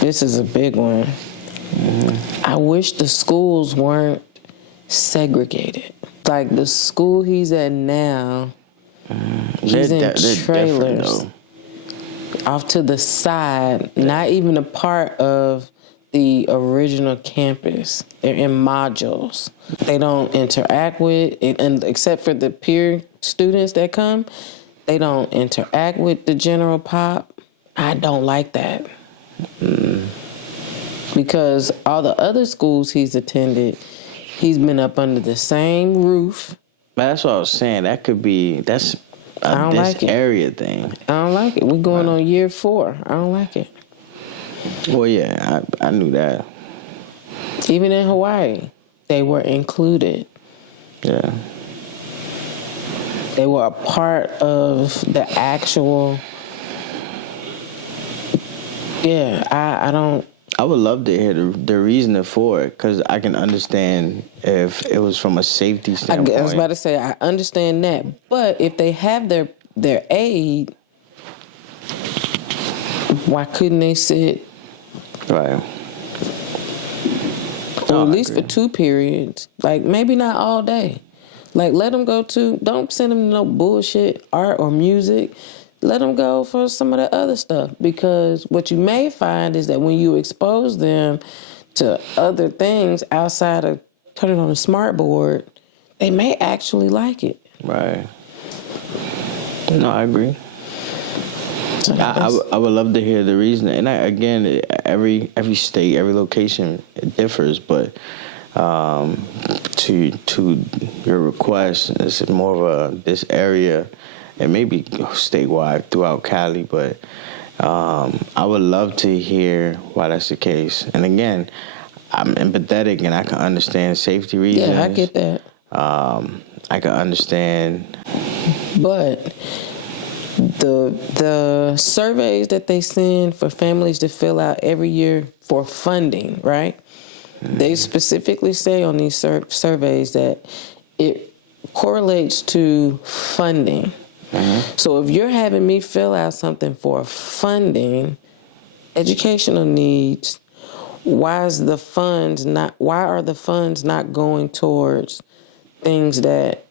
This is a big one. I wish the schools weren't segregated. Like the school he's at now, he's in trailers off to the side, not even a part of the original campus. They're in modules. They don't interact with it, and except for the peer students that come, they don't interact with the general pop. I don't like that. Because all the other schools he's attended, he's been up under the same roof. But that's what I was saying. That's I don't like it. Area thing. I don't like it. We're going on year 4. I don't like it. Well, yeah, I knew that. Even in Hawaii, they were included. Yeah. They were a part of the actual. Yeah, I don't. I would love to hear the reasoning for it, because I can understand if it was from a safety standpoint. I was about to say, I understand that. But if they have their aid, why couldn't they sit? Right. Or at least for 2 periods. Like, maybe not all day. Like, let them go to, don't send them to no bullshit art or music. Let them go for some of the other stuff, because what you may find is that when you expose them to other things outside of turning on a smart board, they may actually like it. Right. No, I agree. So I would love to hear the reasoning. And again, every state, every location, it differs, but to your request, it's more of this area. It may be statewide throughout Cali, but I would love to hear why that's the case. And again, I'm empathetic and I can understand safety reasons. Yeah, I get that. I can understand. But the surveys that they send for families to fill out every year for funding, right? They specifically say on these surveys that it correlates to funding. So if you're having me fill out something for funding, educational needs, why are the funds not going towards things that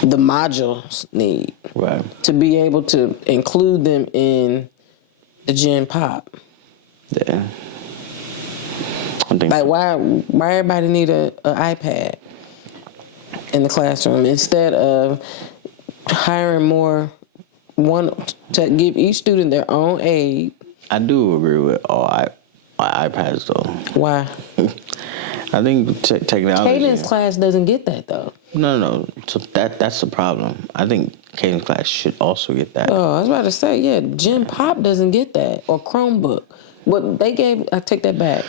the modules need, Right. to be able to include them in the Gen Pop? Yeah. I think Like, why everybody need a iPad in the classroom instead of hiring more, one to give each student their own aid? I do agree with all iPads though. Why? I think technology. Caden's class doesn't get that though. No. So that's the problem. I think Caden's class should also get that. Oh, I was about to say, yeah, Gen Pop doesn't get that, or Chromebook. What they gave, I take that back.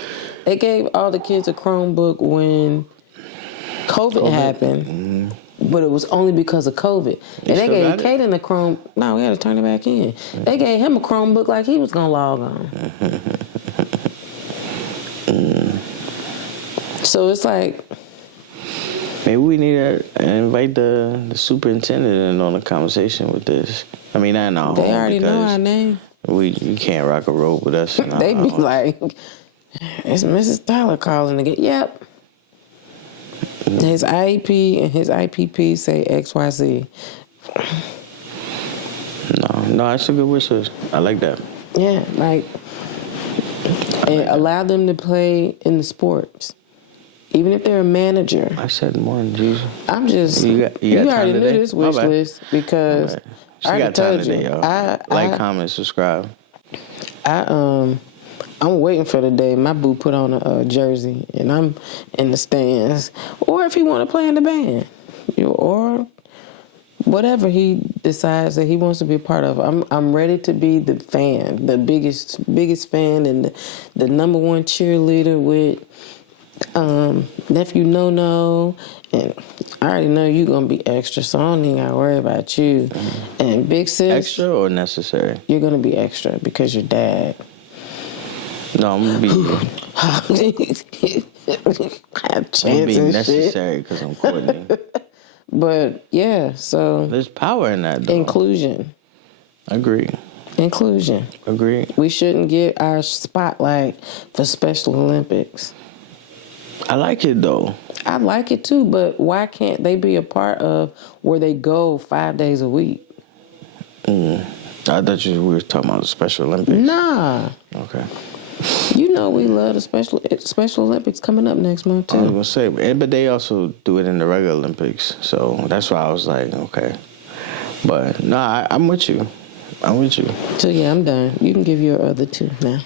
They gave all the kids a Chromebook when COVID happened, but it was only because of COVID. And they gave Caden a Chrome. No, we had to turn it back in. They gave him a Chromebook like he was gonna log on. So it's like, maybe we need to invite the superintendent in on a conversation with this. I mean, I know they already know our name. You can't rock a rope with us. They be like, it's Mrs. Tyler calling to get. Yep. His IEP and his IPP say XYZ. No, that's a good wish list. I like that. Yeah, like, and allow them to play in the sports, even if they're a manager. I said more than Jesus. I'm just, you already knew this wish list because She I got told time today, you. y'all. Like, comment, subscribe. I'm waiting for the day my boo put on a jersey and I'm in the stands, or if he want to play in the band, or whatever he decides that he wants to be a part of. I'm ready to be the fan, the biggest fan, and the number one cheerleader with nephew No, and I already know you gonna be extra, so I don't even gotta worry about you. And big sis, Extra or necessary? you're gonna be extra because you're dad. No, I'm gonna be. Have I'm chance gonna be and necessary because I'm Courtney. But yeah, so There's power in that, though. inclusion. Agree. We shouldn't get our spotlight for Special Olympics. I like it though. I like it too, but why can't they be a part of where they go 5 days a week? I thought we were talking about the Special Olympics. Nah. Okay. You know we love the Special Olympics coming up next month too. I was gonna say, but they also do it in the regular Olympics, so that's why I was like, okay. But I'm with you. So yeah, I'm done. You can give your other two now.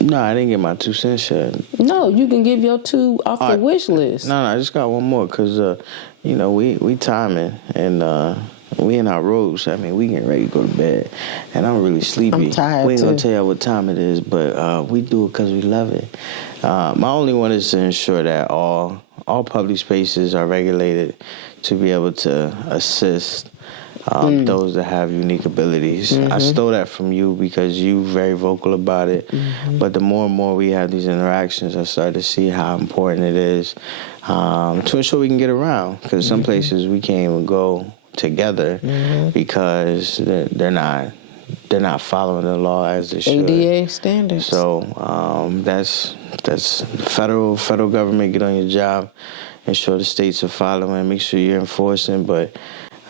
No, I didn't get my 2 cents yet. No, you can give your two off the wish list. No, I just got one more because we timing and we in our robes. I mean, we getting ready to go to bed, and I'm really sleepy. I'm tired We ain't gonna too. tell you what time it is, but we do it because we love it. My only one is to ensure that all public spaces are regulated to be able to assist those that have unique abilities. I stole that from you because you very vocal about it. But the more and more we have these interactions, I start to see how important it is to ensure we can get around. Because some places we can't even go together because they're not following the law as they should. ADA standards. So that's federal government. Get on your job, ensure the states are following, make sure you're enforcing, but.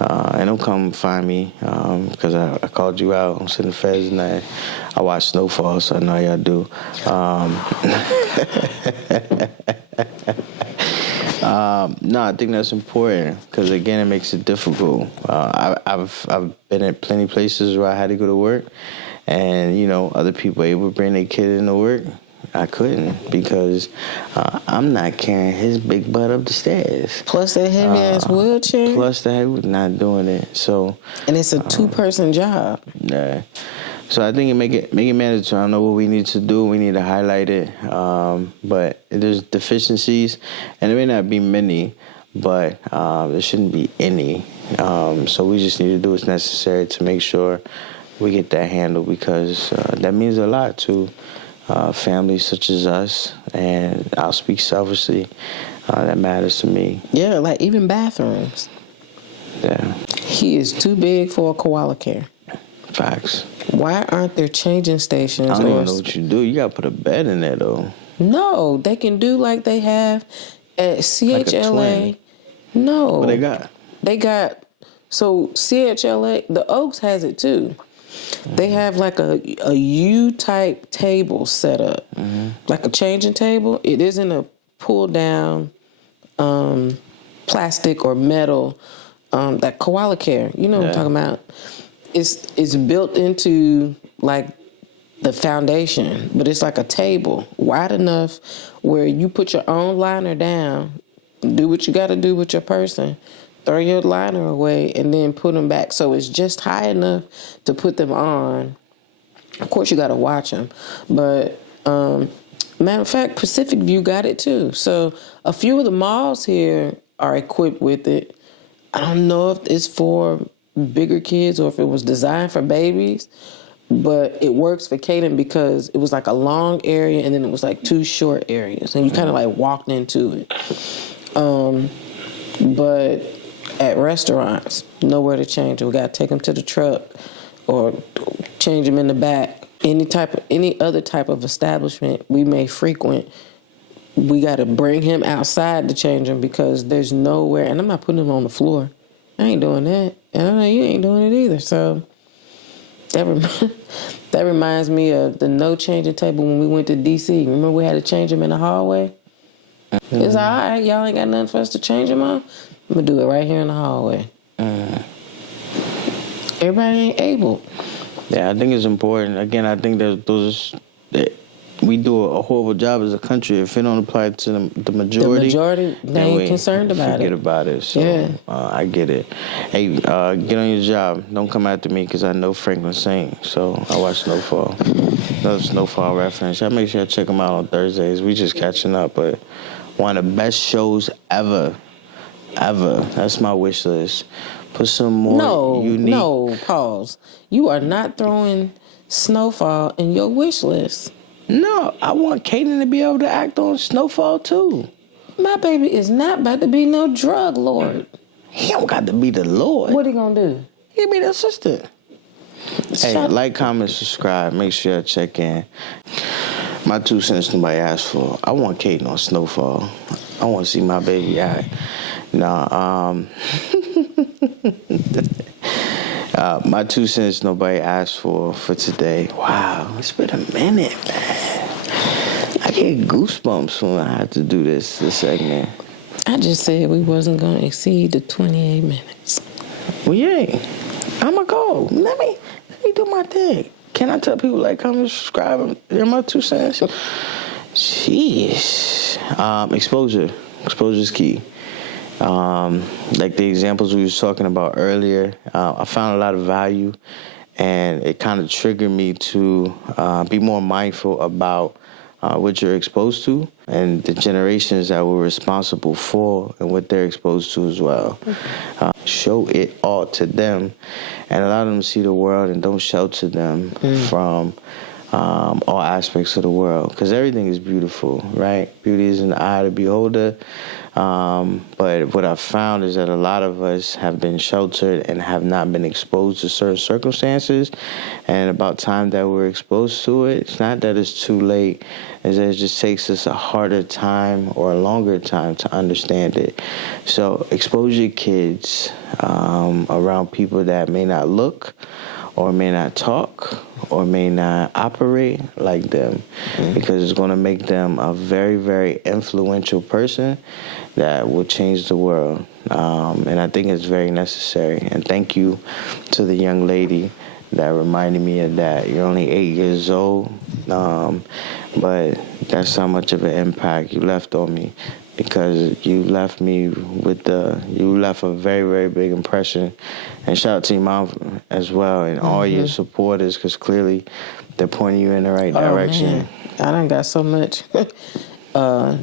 And don't come find me because I called you out. I'm sitting in the feds tonight. I watch Snowfall, so I know y'all do. No, I think that's important because again, it makes it difficult. I've been at plenty of places where I had to go to work, and other people were able to bring their kid into work. I couldn't because I'm not carrying his big butt up the stairs. Plus that heavy ass wheelchair. Plus that, not doing it. So, and it's a 2-person job. Yeah. So I think make it mandatory. I know what we need to do. We need to highlight it. But there's deficiencies, and there may not be many, but there shouldn't be any. So we just need to do what's necessary to make sure we get that handled, because that means a lot to families such as us. And I'll speak selfishly. That matters to me. Yeah, like even bathrooms. Yeah. He is too big for a koala care. Facts. Why aren't there changing stations? I don't even know what you do. You got to put a bed in there, though. No, they can do like they have at CHLA. Like a twin. No. What they got? They got, so CHLA, the Oaks has it too. They have like a U-type table set up, like a changing table. It isn't a pull-down plastic or metal, that koala care. You know what I'm talking about? It's built into like the foundation, but it's like a table wide enough where you put your own liner down, do what you got to do with your person, throw your liner away, and then put them back. So it's just high enough to put them on. Of course, you got to watch them. But matter of fact, Pacific View got it too. So a few of the malls here are equipped with it. I don't know if it's for bigger kids or if it was designed for babies, but it works for Kaden because it was like a long area and then it was like two short areas, and you kind of like walked into it. But at restaurants, nowhere to change. We got to take them to the truck or change them in the back. Any other type of establishment we may frequent, we got to bring him outside to change him because there's nowhere. And I'm not putting him on the floor. I ain't doing that. And I know you ain't doing it either. So that reminds me of the no changing table when we went to D.C. Remember we had to change him in the hallway? It's all right. Y'all ain't got nothing for us to change him on? I'm going to do it right here in the hallway. Everybody ain't able. Yeah, I think it's important. Again, I think that we do a horrible job as a country. If it don't apply to the majority, they ain't concerned about it. Forget about it. So, yeah. I get it. Hey, get on your job. Don't come after me because I know Franklin Saint. So I watch Snowfall. Another Snowfall reference. Y'all make sure y'all check them out on Thursdays. We just catching up, but one of the best shows ever. That's my wish list. Put some more unique. No, pause. You are not throwing Snowfall in your wish list. No, I want Kaden to be able to act on Snowfall too. My baby is not about to be no drug lord. He don't got to be the Lord. What he gonna do? He'll be the assistant. Hey, like, comment, subscribe. Make sure you check in. My 2 cents nobody asked for. I want Kaden on Snowfall. I want to see my baby act. My 2 cents nobody asked for today. Wow, it's been a minute, man. I get goosebumps when I have to do this segment. I just said we wasn't gonna exceed the 28 minutes. Well, yeah, I'ma go. Let me do my thing. Can I tell people like, comment, subscribe? They're my 2 cents. Jeez. Exposure is key. Like the examples we was talking about earlier, I found a lot of value, and it kind of triggered me to be more mindful about what you're exposed to and the generations that we're responsible for and what they're exposed to as well. Show it all to them and allow them to see the world, and don't shelter them from all aspects of the world, because everything is beautiful, right? Beauty is in the eye of the beholder. But what I've found is that a lot of us have been sheltered and have not been exposed to certain circumstances, and about time that we're exposed to it, it's not that it's too late, it's that it just takes us a harder time or a longer time to understand it. So expose your kids around people that may not look or may not talk or may not operate like them, because it's going to make them a very, very influential person that will change the world. And I think it's very necessary. And thank you to the young lady that reminded me of that. You're only 8 years old, but that's how much of an impact you left on me. because you left me you left a very, very big impression. And shout out to your mom as well, and all your supporters, because clearly they're pointing you in the right direction. Man. I done got so much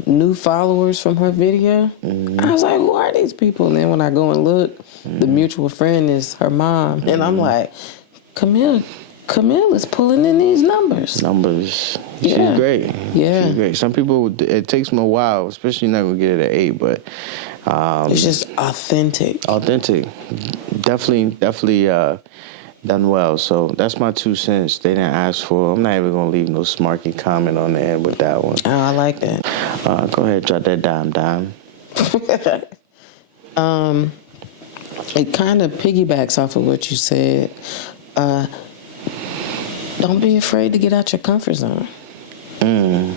new followers from her video. I was like, who are these people? And then when I go and look, the mutual friend is her mom. And I'm like, Camille is pulling in these numbers. She's great. Yeah. She's great. Some people, it takes them a while, especially not going to get it at 8, but... it's just authentic. Definitely done well. So that's my 2 cents. They didn't ask for. I'm not even going to leave no smarky comment on the end with that one. Oh, I like that. Go ahead, drop that dime. It kind of piggybacks off of what you said. Don't be afraid to get out your comfort zone. And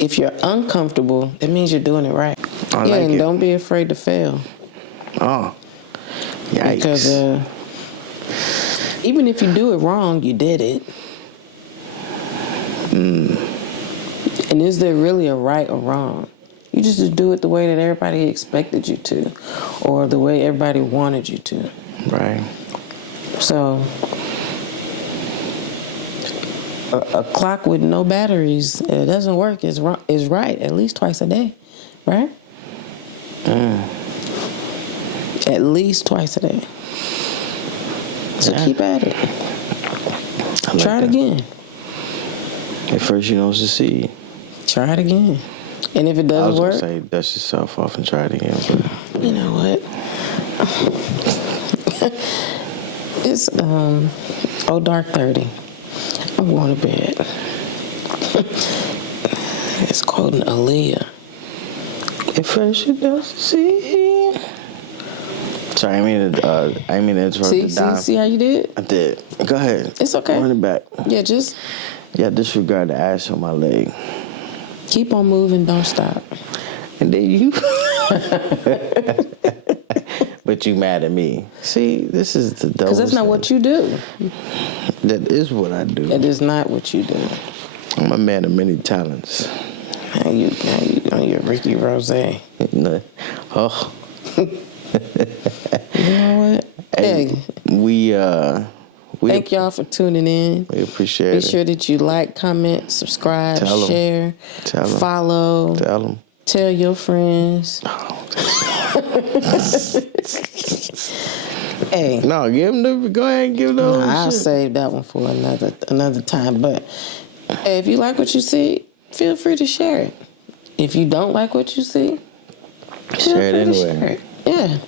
if you're uncomfortable, that means you're doing it right. And don't be afraid to fail. Oh, yikes. Because even if you do it wrong, you did it. And is there really a right or wrong? You just do it the way that everybody expected you to, or the way everybody wanted you to. Right. So, a clock with no batteries, it doesn't work, is right at least twice a day, right? At least twice a day. So keep at it. Try it again. At first you don't succeed. Try it again. And if it doesn't work... I was going to say, dust yourself off and try it again. But... You know what? It's dark 30. I'm going to bed. It's quoting Aaliyah. At first you don't succeed. Sorry, I mean to interrupt the dime. See how you did? I did. Go ahead. It's okay. Run it back. Yeah, just... Yeah, disregard the ash on my leg. Keep on moving, don't stop. And then you... But you mad at me. See, this is the double. Because that's not what you do. That is what I do. That is not what you do. I'm a man of many talents. Now you on your Ricky Rose. Oh. You know what? Hey, thank y'all for tuning in. We appreciate it. Be sure that you like, comment, subscribe, share, follow. Tell them. Tell your friends. Hey. No, go ahead and give them. I'll save that one for another time. But hey, if you like what you see, feel free to share it. If you don't like what you see, share it anyway. Yeah.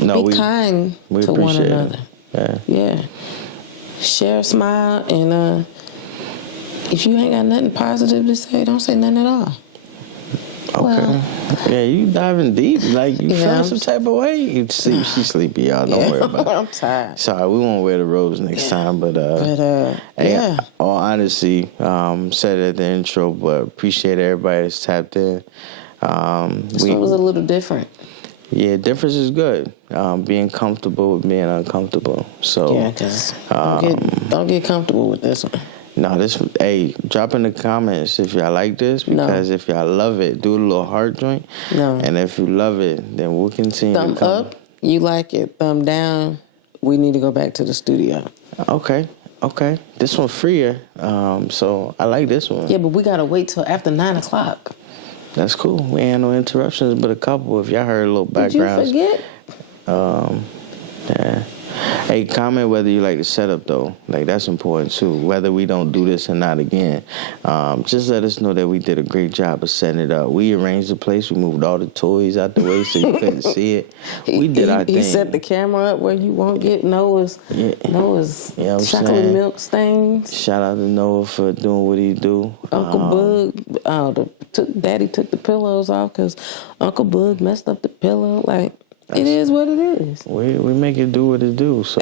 Be kind to one another. Yeah. Share a smile, and if you ain't got nothing positive to say, don't say nothing at all. Okay. Well, yeah, you diving deep. Like, you feel some type of way. You sleep. She's sleepy, y'all. Don't worry about it. I'm tired. Sorry, we won't wear the robes next time. But yeah. All honesty, said it at the intro, but appreciate everybody that's tapped in. This one was a little different. Yeah, difference is good. Being comfortable with being uncomfortable. So yeah, because don't get comfortable with this one. No, drop in the comments if y'all like this, because if y'all love it, do a little heart joint. No. And if you love it, then we'll continue. Thumb up, you like it. Thumb down, we need to go back to the studio. Okay. This one's freer, so I like this one. Yeah, but we got to wait till after 9 o'clock. That's cool. We ain't no interruptions but a couple. If y'all heard a little background. Did you forget? Yeah. Hey, comment whether you like the setup, though. Like, that's important, too. Whether we don't do this or not again. Just let us know that we did a great job of setting it up. We arranged the place. We moved all the toys out the way so you couldn't see it. We did our thing. He set the camera up where you won't get Noah's chocolate milk stains. Shout out to Noah for doing what he do. Uncle Bug, Daddy took the pillows off because Uncle Bug messed up the pillow. Like, it is what it is. We make it do what it do. So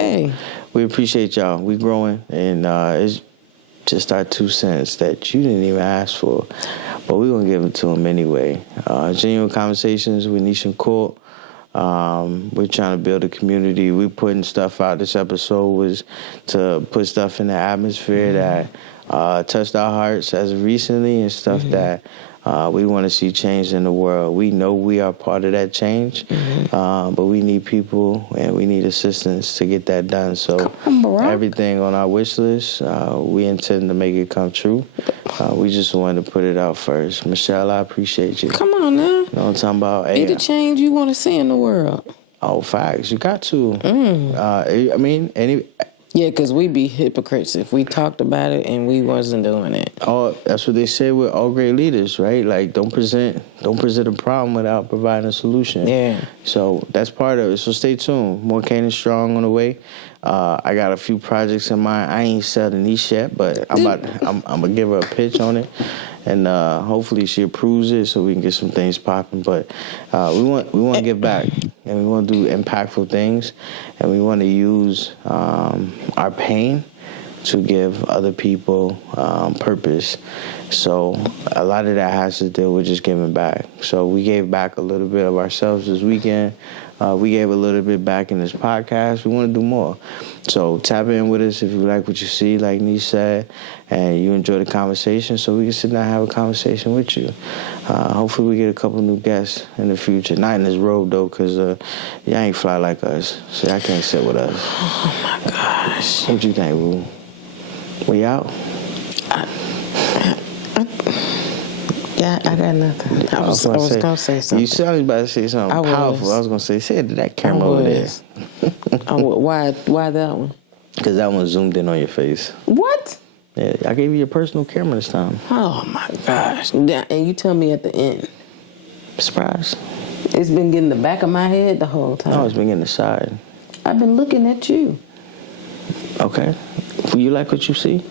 we appreciate y'all. We growing, and it's just our 2 cents that you didn't even ask for, but we're gonna give it to them anyway. Genuine conversations with Niche and Court. We're trying to build a community. We putting stuff out. This episode was to put stuff in the atmosphere that touched our hearts as of recently and stuff that we want to see change in the world. We know we are part of that change, but we need people and we need assistance to get that done. So everything on our wish list, we intend to make it come true. We just wanted to put it out first. Michelle, I appreciate you. Come on now. You know what I'm talking about? Be the change you want to see in the world. Oh, facts. You got to. I mean, Yeah, because we be hypocrites if we talked about it and we wasn't doing it. Oh, that's what they say with all great leaders, right? Like, don't present a problem without providing a solution. Yeah. So that's part of it. So stay tuned. More Kane and Strong on the way. I got a few projects in mind. I ain't said the niche yet, but I'm gonna give her a pitch on it, and hopefully she approves it so we can get some things popping. But we want to give back, and we want to do impactful things, and we want to use our pain to give other people purpose. So a lot of that has to do with just giving back. So we gave back a little bit of ourselves this weekend. We gave a little bit back in this podcast. We want to do more. So tap in with us if you like what you see, like Niche said, and you enjoy the conversation, so we can sit down and have a conversation with you. Hopefully we get a couple new guests in the future. Not in this robe, though, because y'all ain't fly like us, so y'all can't sit with us. Oh, my gosh. What you think, Boo? We out? Yeah, I got nothing. I was going to say something. You sounded about to say something powerful. I was going to say it to that camera over there. Why that one? Because that one zoomed in on your face. What? Yeah, I gave you your personal camera this time. Oh, my gosh. And you tell me at the end. Surprise. It's been getting the back of my head the whole time. No, it's been getting the side. I've been looking at you. Okay. You like what you see?